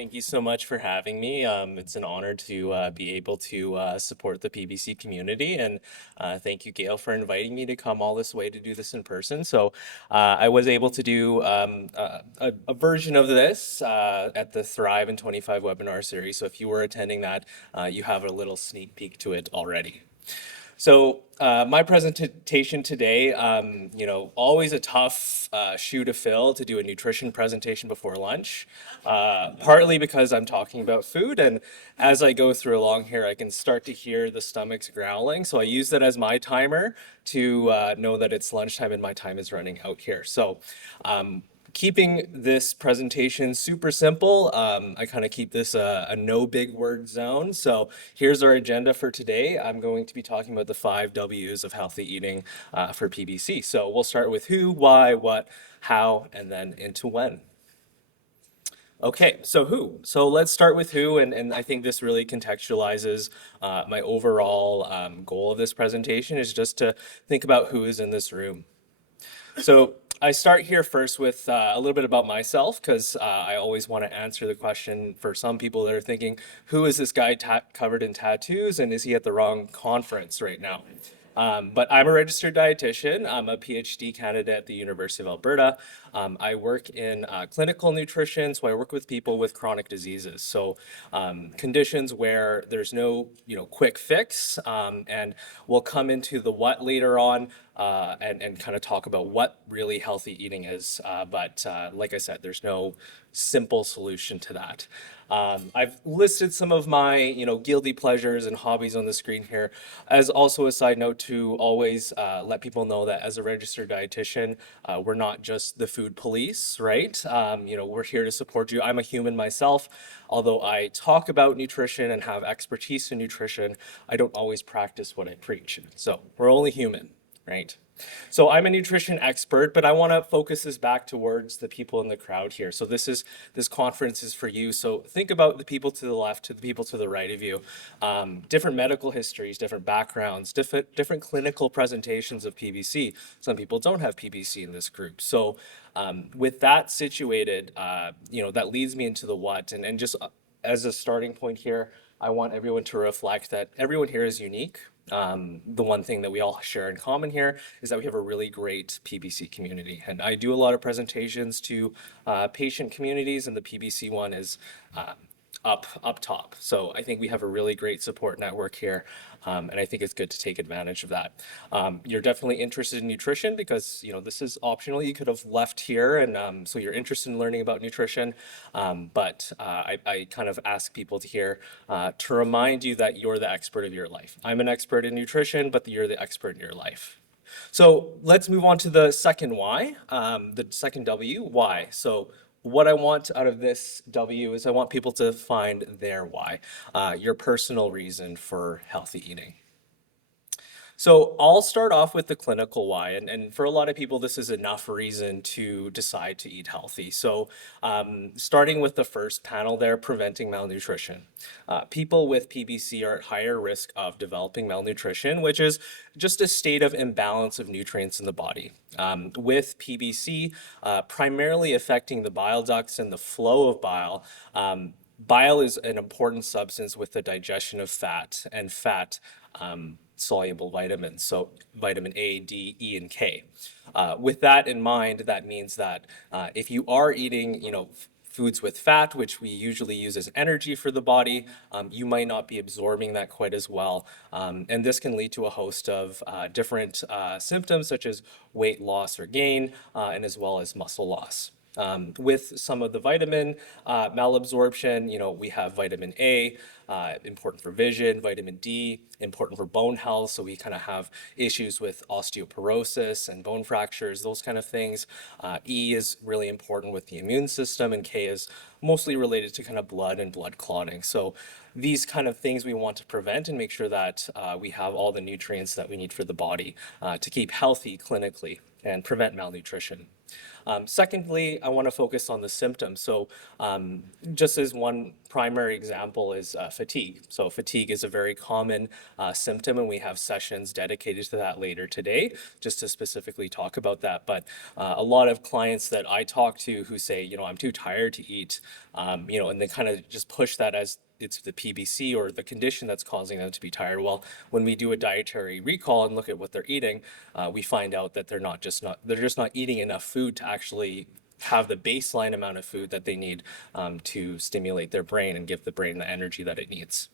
Thank you so much for having me. It's an honor to be able to support the PBC community, and thank you, Gail, for inviting me to come all this way to do this in person. So I was able to do a version of this at the Thrive in 25 webinar series. So if you were attending that, you have a little sneak peek to it already. So my presentation today, always a tough shoe to fill to do a nutrition presentation before lunch, partly because I'm talking about food, and as I go through along here, I can start to hear the stomachs growling. So I use that as my timer to know that it's lunchtime and my time is running out here. So keeping this presentation super simple, I kind of keep this a no big word zone. So here's our agenda for today. I'm going to be talking about the 5 W's of healthy eating for PBC. So we'll start with who, why, what, how, and then into when. Okay, so who? So let's start with who, and I think this really contextualizes my overall goal of this presentation is just to think about who is in this room. So I start here first with a little bit about myself because I always want to answer the question for some people that are thinking, who is this guy covered in tattoos and is he at the wrong conference right now? But I'm a registered dietitian. I'm a PhD candidate at the University of Alberta. I work in clinical nutrition, so I work with people with chronic diseases. So conditions where there's no quick fix, and we'll come into the what later on and kind of talk about what really healthy eating is. But like I said, there's no simple solution to that. I've listed some of my, guilty pleasures and hobbies on the screen here as also a side note to always let people know that as a registered dietitian, we're not just the food police, right? We're here to support you. I'm a human myself. Although I talk about nutrition and have expertise in nutrition, I don't always practice what I preach. So we're only human, right? So I'm a nutrition expert, but I want to focus this back towards the people in the crowd here. So this conference is for you. So think about the people to the left, to the people to the right of you. Different medical histories, different backgrounds, different clinical presentations of PBC. Some people don't have PBC in this group. So with that situated, that leads me into the what. And just as a starting point here, I want everyone to reflect that everyone here is unique. The one thing that we all share in common here is that we have a really great PBC community. And I do a lot of presentations to patient communities, and the PBC one is up top. So I think we have a really great support network here, and I think it's good to take advantage of that. You're definitely interested in nutrition because this is optional. You could have left here, and so you're interested in learning about nutrition. But I kind of ask people to here to remind you that you're the expert of your life. I'm an expert in nutrition, but you're the expert in your life. So let's move on to the second why, the second W, why. So what I want out of this W is I want people to find their why, your personal reason for healthy eating. So I'll start off with the clinical why, and for a lot of people, this is enough reason to decide to eat healthy. So starting with the first panel there, preventing malnutrition. People with PBC are at higher risk of developing malnutrition, which is just a state of imbalance of nutrients in the body. With PBC primarily affecting the bile ducts and the flow of bile, bile is an important substance with the digestion of fat and fat soluble vitamins, so vitamin A, D, E, and K. With that in mind, that means that if you are eating, foods with fat, which we usually use as energy for the body, you might not be absorbing that quite as well. And this can lead to a host of different symptoms such as weight loss or gain, and as well as muscle loss. With some of the vitamin malabsorption, we have vitamin A, important for vision, vitamin D, important for bone health. So we kind of have issues with osteoporosis and bone fractures, those kind of things. E is really important with the immune system, and K is mostly related to kind of blood and blood clotting. So these kind of things we want to prevent and make sure that we have all the nutrients that we need for the body to keep healthy clinically and prevent malnutrition. Secondly, I want to focus on the symptoms. So just as one primary example is fatigue. So fatigue is a very common symptom, and we have sessions dedicated to that later today, just to specifically talk about that. But a lot of clients that I talk to who say, I'm too tired to eat, and they kind of just push that as it's the PBC or the condition that's causing them to be tired. Well, when we do a dietary recall and look at what they're eating, we find out that they're just not eating enough food to actually have the baseline amount of food that they need to stimulate their brain and give the brain the energy that it needs.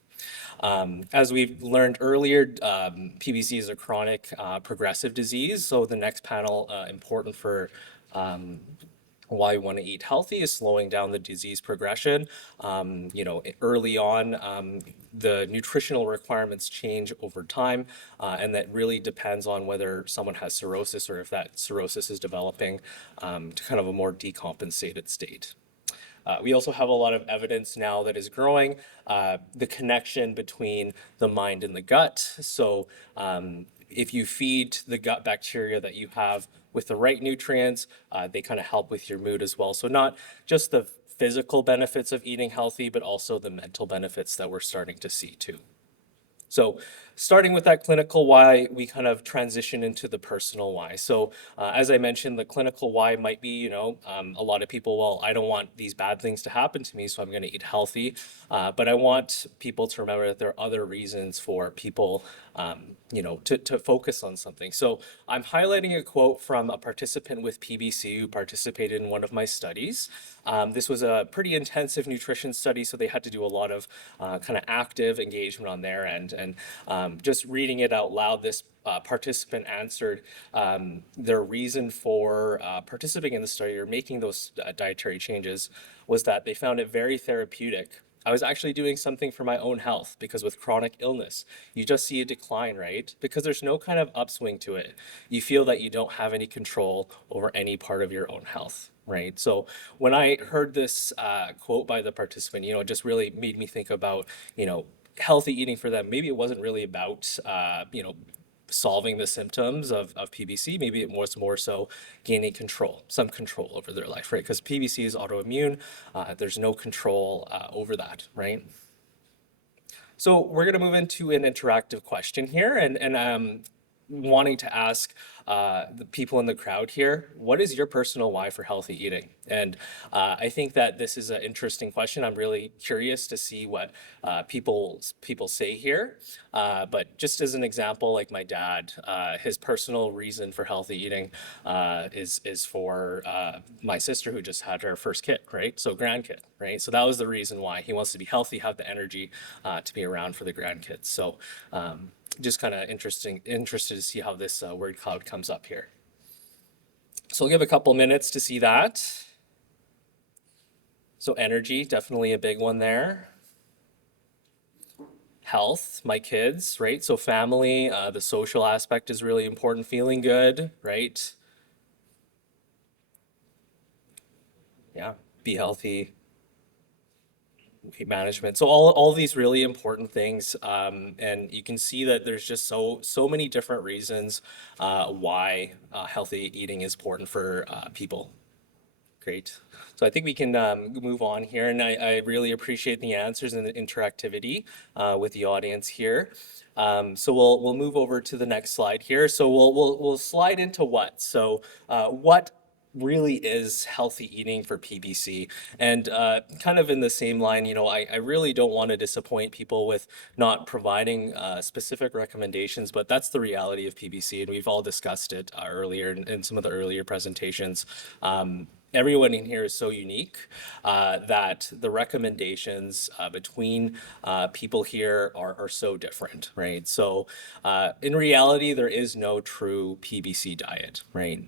As we've learned earlier, PBC is a chronic progressive disease. So the next panel, important for why we want to eat healthy, is slowing down the disease progression. Early on, the nutritional requirements change over time, and that really depends on whether someone has cirrhosis or if that cirrhosis is developing to kind of a more decompensated state. We also have a lot of evidence now that is growing, the connection between the mind and the gut. So if you feed the gut bacteria that you have with the right nutrients, they kind of help with your mood as well. So not just the physical benefits of eating healthy, but also the mental benefits that we're starting to see too. So starting with that clinical why, we kind of transition into the personal why. So as I mentioned, the clinical why might be, a lot of people, well, I don't want these bad things to happen to me, so I'm going to eat healthy. But I want people to remember that there are other reasons for people, to focus on something. So I'm highlighting a quote from a participant with PBC who participated in one of my studies. This was a pretty intensive nutrition study, so they had to do a lot of kind of active engagement on their end. And just reading it out loud, this participant answered their reason for participating in the study or making those dietary changes was that they found it very therapeutic. I was actually doing something for my own health because with chronic illness, you just see a decline, right? Because there's no kind of upswing to it. You feel that you don't have any control over any part of your own health, right? So when I heard this quote by the participant, it just really made me think about, healthy eating for them. Maybe it wasn't really about, solving the symptoms of PBC. Maybe it was more so gaining some control over their life, right? Because PBC is autoimmune. There's no control over that, right? So we're going to move into an interactive question here, and wanting to ask the people in the crowd here, what is your personal why for healthy eating? And I think that this is an interesting question. I'm really curious to see what people say here. But just as an example, like my dad, his personal reason for healthy eating is for my sister who just had her first kid, right? So grandkid, right? So that was the reason why he wants to be healthy, have the energy to be around for the grandkids. So just kind of interested to see how this word cloud comes up here. So we'll give a couple minutes to see that. So energy, definitely a big one there. Health, my kids, right? So family, the social aspect is really important, feeling good, right? Yeah, be healthy. Weight management. So all these really important things, and you can see that there's just so many different reasons why healthy eating is important for people. Great. So I think we can move on here, and I really appreciate the answers and the interactivity with the audience here. So we'll move over to the next slide here. So we'll slide into what. So what really is healthy eating for PBC? And kind of in the same line, I really don't want to disappoint people with not providing specific recommendations, but that's the reality of PBC, and we've all discussed it earlier in some of the earlier presentations. Everyone in here is so unique that the recommendations between people here are so different, right? So in reality, there is no true PBC diet, right?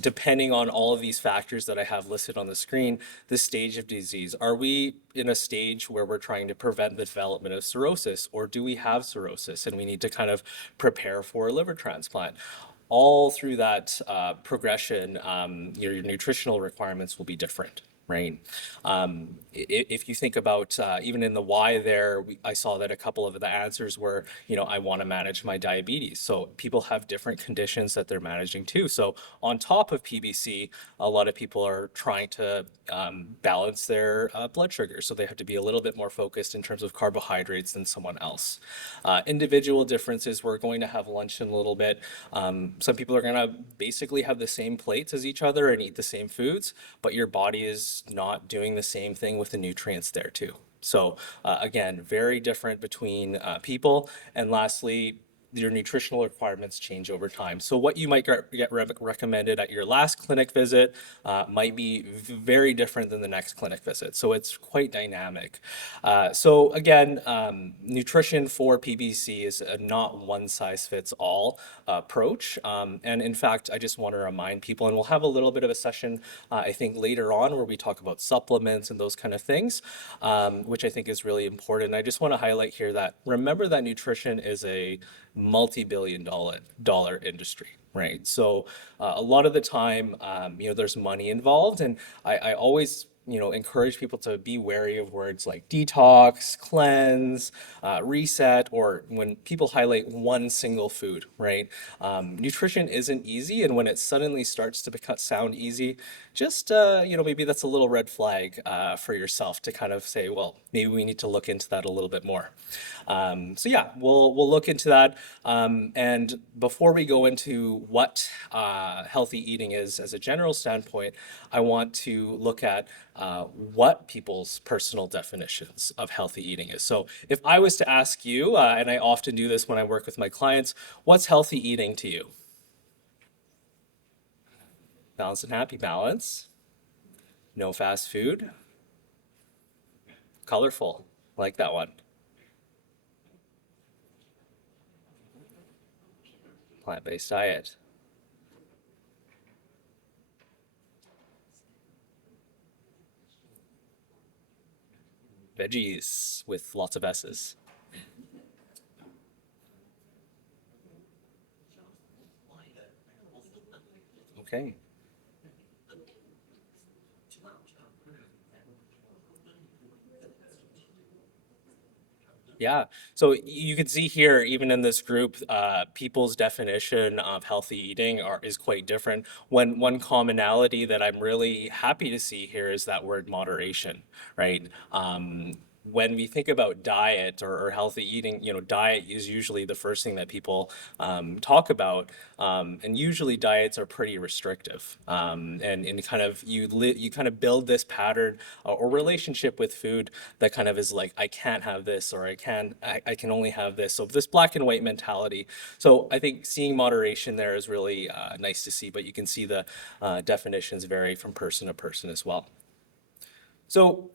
Depending on all of these factors that I have listed on the screen, the stage of disease, are we in a stage where we're trying to prevent the development of cirrhosis, or do we have cirrhosis and we need to kind of prepare for a liver transplant? All through that progression, your nutritional requirements will be different. right? If you think about even in the why there, I saw that a couple of the answers were, I want to manage my diabetes. So people have different conditions that they're managing too. So on top of PBC, a lot of people are trying to balance their blood sugar. So they have to be a little bit more focused in terms of carbohydrates than someone else. Individual differences, we're going to have lunch in a little bit. Some people are going to basically have the same plates as each other and eat the same foods, but your body is not doing the same thing with the nutrients there too. So again, very different between people. And lastly, your nutritional requirements change over time. So what you might get recommended at your last clinic visit might be very different than the next clinic visit. So it's quite dynamic. So again, nutrition for PBC is a not one size fits all approach. And in fact, I just want to remind people, and we'll have a little bit of a session, I think later on where we talk about supplements and those kind of things, which I think is really important. I just want to highlight here that remember that nutrition is a multi-billion dollar industry, right? So a lot of the time, there's money involved, and I always encourage people to be wary of words like detox, cleanse, reset, or when people highlight one single food, right? Nutrition isn't easy, and when it suddenly starts to sound easy, just maybe that's a little red flag for yourself to kind of say, well, maybe we need to look into that a little bit more. So yeah, we'll look into that. And before we go into what healthy eating is as a general standpoint, I want to look at what people's personal definitions of healthy eating is. So if I was to ask you, and I often do this when I work with my clients, what's healthy eating to you? Balanced and happy. Balance. No fast food. Colorful. Like that one. Plant-based diet. Veggies with lots of S's. Okay. Yeah. So you can see here, even in this group, people's definition of healthy eating is quite different. One commonality that I'm really happy to see here is that word moderation, right? When we think about diet or healthy eating, diet is usually the first thing that people talk about, and usually diets are pretty restrictive, and kind of you kind of build this pattern or relationship with food that kind of is like, I can't have this, or I can only have this. So this black and white mentality. So I think seeing moderation there is really nice to see, but you can see the definitions vary from person to person as well. So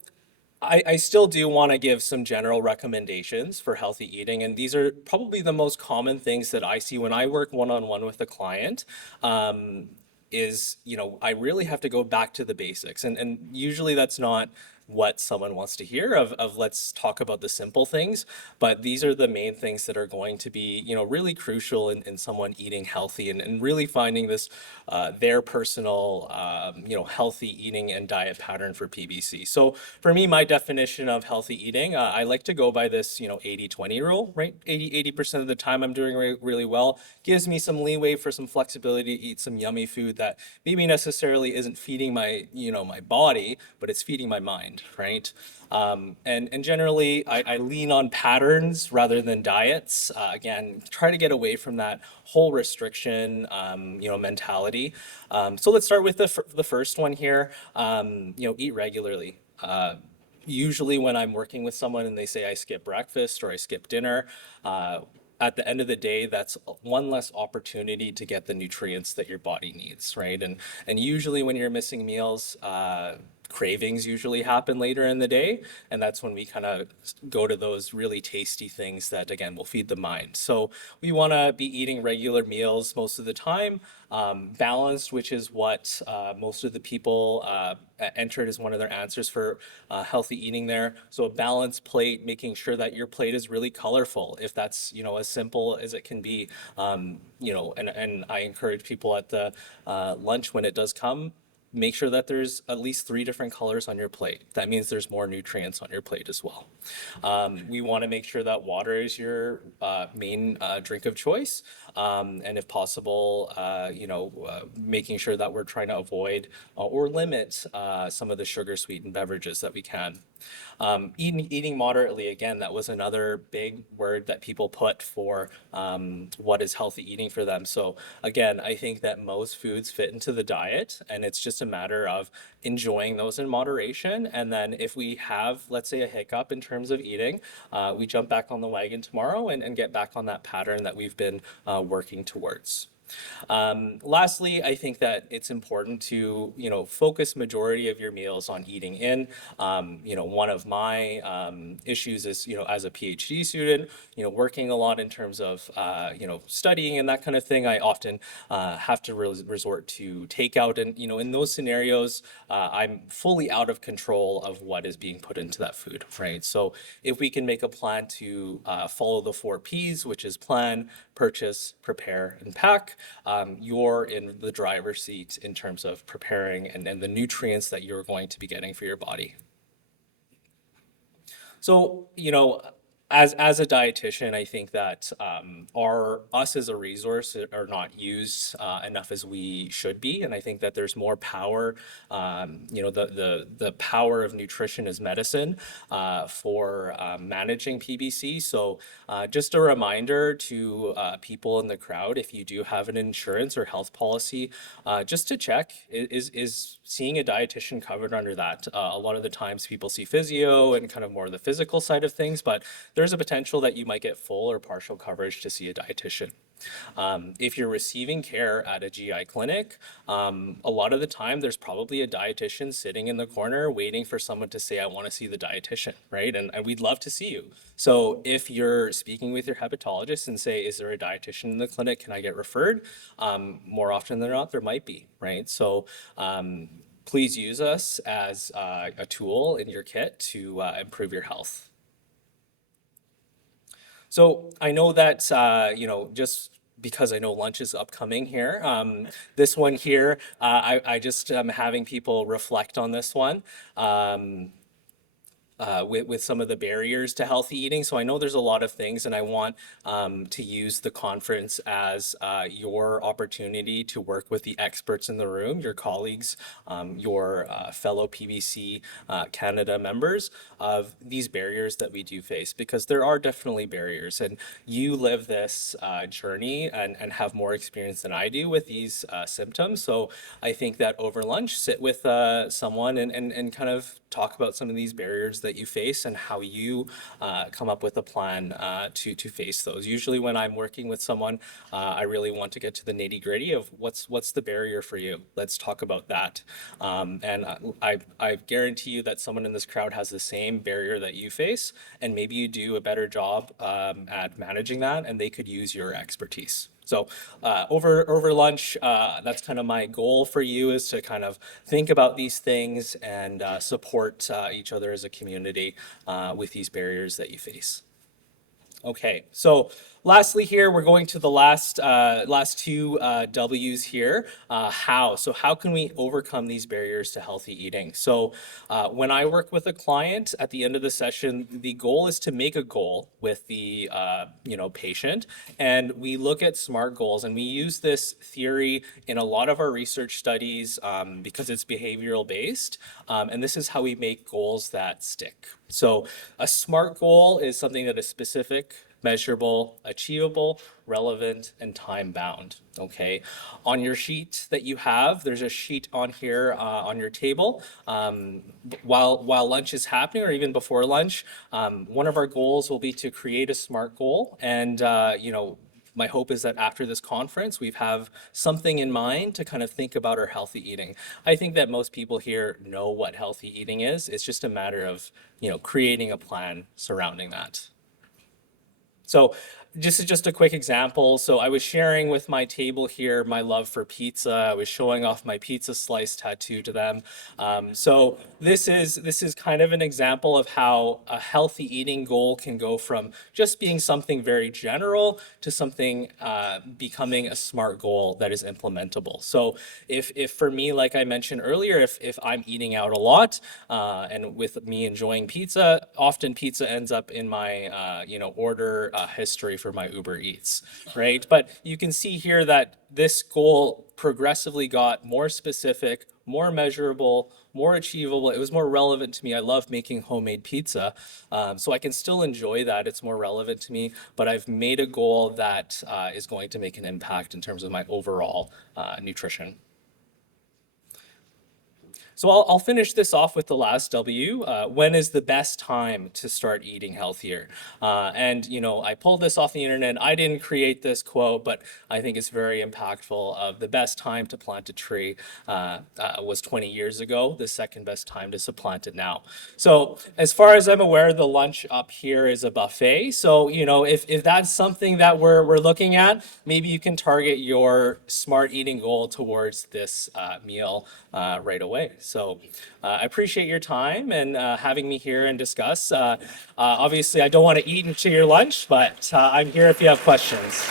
I still do want to give some general recommendations for healthy eating, and these are probably the most common things that I see when I work one-on-one with a client. Is, I really have to go back to the basics, and usually that's not what someone wants to hear of let's talk about the simple things, but these are the main things that are going to be, really crucial in someone eating healthy and really finding this their personal healthy eating and diet pattern for PBC. So for me, my definition of healthy eating, I like to go by this 80-20 rule, right? 80% of the time I'm doing really well, gives me some leeway for some flexibility to eat some yummy food that maybe necessarily isn't feeding my my body, but it's feeding my mind, right? And generally, I lean on patterns rather than diets. Again, try to get away from that whole restriction, mentality. So let's start with the first one here. Eat regularly. Usually, when I'm working with someone and they say I skip breakfast or I skip dinner, at the end of the day, that's one less opportunity to get the nutrients that your body needs, right? And usually, when you're missing meals, cravings usually happen later in the day, and that's when we kind of go to those really tasty things that again will feed the mind. So we want to be eating regular meals most of the time, balanced, which is what most of the people entered as one of their answers for healthy eating there. So a balanced plate, making sure that your plate is really colorful, if that's as simple as it can be. And I encourage people at the lunch when it does come, make sure that there's at least 3 different colors on your plate. That means there's more nutrients on your plate as well. We want to make sure that water is your main drink of choice, and if possible, making sure that we're trying to avoid or limit some of the sugar sweetened beverages that we can. Eating moderately, again, that was another big word that people put for what is healthy eating for them. So again, I think that most foods fit into the diet, and it's just a matter of enjoying those in moderation. And then if we have, let's say, a hiccup in terms of eating, we jump back on the wagon tomorrow and get back on that pattern that we've been working towards. Lastly, I think that it's important to, focus majority of your meals on eating in. One of my issues is, as a PhD student, working a lot in terms of, studying and that kind of thing, I often have to resort to takeout. And, in those scenarios, I'm fully out of control of what is being put into that food, right? So if we can make a plan to follow the 4 Ps, which is plan, purchase, prepare, and pack, you're in the driver's seat in terms of preparing and the nutrients that you're going to be getting for your body. So, as a dietitian, I think that us as a resource are not used enough as we should be, and I think that there's more power. The power of nutrition as medicine for managing PBC. So, just a reminder to people in the crowd: if you do have an insurance or health policy, just to check is seeing a dietitian covered under that. A lot of the times, people see physio and kind of more the physical side of things, but there's a potential that you might get full or partial coverage to see a dietitian. If you're receiving care at a GI clinic, a lot of the time there's probably a dietitian sitting in the corner waiting for someone to say, I want to see the dietitian, right? And we'd love to see you. So if you're speaking with your hepatologist and say, is there a dietitian in the clinic? Can I get referred? More often than not, there might be, right? So please use us as a tool in your kit to improve your health. So I know that, just because I know lunch is upcoming here, this one here, I just am having people reflect on this one. With some of the barriers to healthy eating. So I know there's a lot of things, and I want to use the conference as your opportunity to work with the experts in the room, your colleagues, your fellow PBC Canada members of these barriers that we do face, because there are definitely barriers, and you live this journey and have more experience than I do with these symptoms. So I think that over lunch, sit with someone and kind of talk about some of these barriers that you face and how you come up with a plan to face those. Usually when I'm working with someone, I really want to get to the nitty-gritty of what's the barrier for you. Let's talk about that. And I guarantee you that someone in this crowd has the same barrier that you face, and maybe you do a better job at managing that, and they could use your expertise. So over lunch, that's kind of my goal for you, is to kind of think about these things and support each other as a community with these barriers that you face. Okay, so lastly here, we're going to the last 2 W's here. How? So how can we overcome these barriers to healthy eating? So when I work with a client at the end of the session, the goal is to make a goal with the patient, and we look at SMART goals, and we use this theory in a lot of our research studies because it's behavioral based, and this is how we make goals that stick. So a SMART goal is something that is specific, measurable, achievable, relevant, and time bound. Okay. On your sheet that you have, there's a sheet on here on your table. While lunch is happening, or even before lunch, one of our goals will be to create a SMART goal. And my hope is that after this conference, we have something in mind to kind of think about our healthy eating. I think that most people here know what healthy eating is. It's just a matter of, creating a plan surrounding that. So This is just a quick example. So I was sharing with my table here my love for pizza. I was showing off my pizza slice tattoo to them. So this is kind of an example of how a healthy eating goal can go from just being something very general to something becoming a smart goal that is implementable. So if for me, like I mentioned earlier, if I'm eating out a lot and with me enjoying pizza, often pizza ends up in my order history for my Uber Eats, right? But you can see here that this goal progressively got more specific, more measurable, more achievable. It was more relevant to me. I love making homemade pizza, so I can still enjoy that. It's more relevant to me, but I've made a goal that is going to make an impact in terms of my overall nutrition. So I'll finish this off with the last W. When is the best time to start eating healthier? And I pulled this off the internet. I didn't create this quote, but I think it's very impactful. Of the best time to plant a tree was 20 years ago. The second best time to supplant it now. So as far as I'm aware, the lunch up here is a buffet. So if that's something that we're looking at, maybe you can target your smart eating goal towards this meal right away. So I appreciate your time and having me here and discuss. Obviously, I don't want to eat into your lunch, but I'm here if you have questions.